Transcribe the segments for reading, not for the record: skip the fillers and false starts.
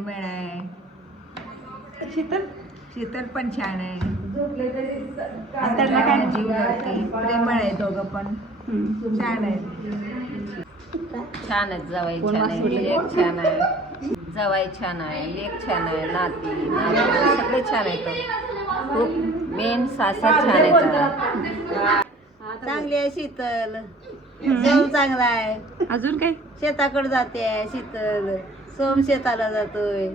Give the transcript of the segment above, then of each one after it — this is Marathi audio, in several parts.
प्रेमळ आहे. शीतल पण छान आहे. त्यांना काय जीव लावते, प्रेमळ आहे. दोघं पण छान आहे. छान आहेत. जावाई छान आहे, लेक छान आहे. जावाई छान आहे, लेक छान आहे, नाती सगळे छान आहेत. खूप मेन सासर छान आहेत. चांगली आहे शीतल. सोम चांगला आहे. अजून काय? शेताकडे जाते शीतल. सोम शेताला जातोय.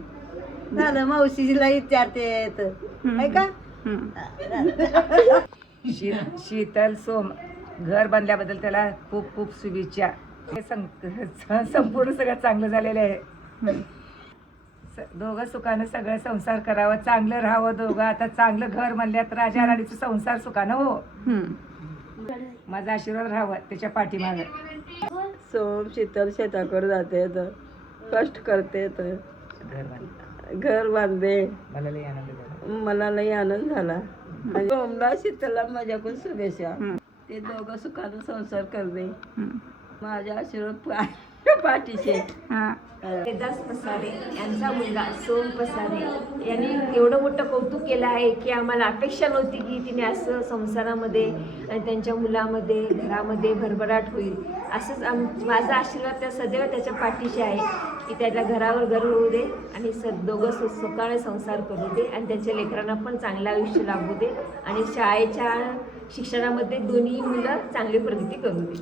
झालं, मावशीला विचारते का. शीतल सोम घर बांधल्याबद्दल त्याला खूप खूप शुभेच्छा. हे संपूर्ण सगळं चांगलं झालेलं आहे. दोघं सुखानं सगळं संसार करावं, चांगलं राहावं दोघं. आता चांगलं घर म्हणल्यात राजा राणीचं संसार सुखानं हो. माझा आशीर्वाद राहावं त्याच्या पाठीमागे. सोम शीतल शेताकडे जाते, कष्ट करते, घर बांधते. मला लई आनंद झाला. सोमला शीतलला माझ्याकडून शुभेच्छा. ते दोघं सुखानं संसार करते. माझ्या आशीर्वाद पाठीचे. वेदास पसारे यांचा मुलगा सोम पसारे यांनी एवढं मोठं कौतुक केलं आहे की आम्हाला अपेक्षा नव्हती की तिने असं संसारामध्ये आणि त्यांच्या मुलामध्ये घरामध्ये भरभराट होईल. असंच माझा आशीर्वाद त्या सदैव त्याच्या पाठीशी आहे की त्याच्या घरावर घर होऊ दे आणि दोघं सुखाने संसार करू दे आणि त्यांच्या लेकरांना पण चांगलं आयुष्य लाभू दे आणि शाळेच्या शिक्षणामध्ये दोन्ही मुलं चांगली प्रगती करू दे.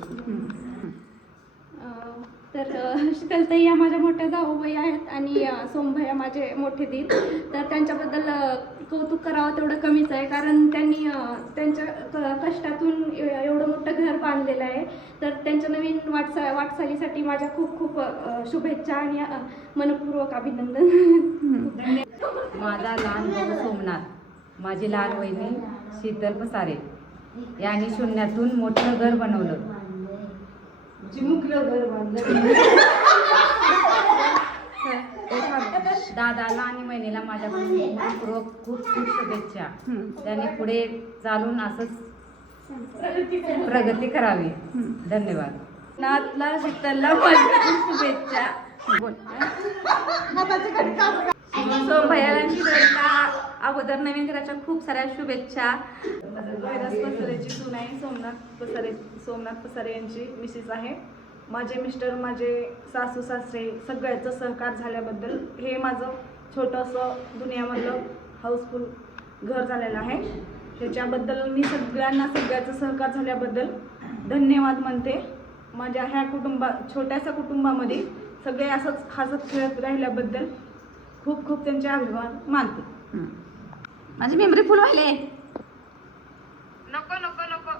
तर शीतलताई या माझ्या मोठ्या जाऊबाई आहेत आणि सोमभैया माझे मोठे दीर. तर त्यांच्याबद्दल कौतुक करावं तेवढं कमीच आहे, कारण त्यांनी त्यांच्या कष्टातून एवढं मोठं घर बांधलेलं आहे. तर त्यांच्या नवीन वाटचालीसाठी माझ्या खूप खूप शुभेच्छा आणि मनपूर्वक अभिनंदन. माझा लहान भाऊ सोमनाथ, माझी लहान वहिनी शीतल पसारे यांनी शून्यातून मोठं घर बनवलं. दादाला आणि बहिणीला माझ्याकडून मनपूर्वक खूप खूप शुभेच्छा. त्यांनी पुढे चालून असंच प्रगती करावी. धन्यवाद. नाथला शीतलला माझ्याकडून शुभेच्छा. सोमभैयाची अगोदर नवीन घराच्या खूप साऱ्या शुभेच्छा. वेदास पसारेची सून आहे. सोमनाथ पसारे यांची मिसेस आहे. माझे मिस्टर, माझे सासू सासरे सगळ्याचं सहकार झाल्याबद्दल, हे माझं छोटंसं दुनियामधलं हाऊसफुल घर झालेलं आहे. त्याच्याबद्दल मी सगळ्याचं सहकार झाल्याबद्दल धन्यवाद म्हणते. माझ्या ह्या छोट्याशा कुटुंबामध्ये सगळे असंच हसत खेळत राहिल्याबद्दल खूप खूप त्यांचे अभिमान मानते. माझी मेमरी फुल व्हायले. नको नको नको.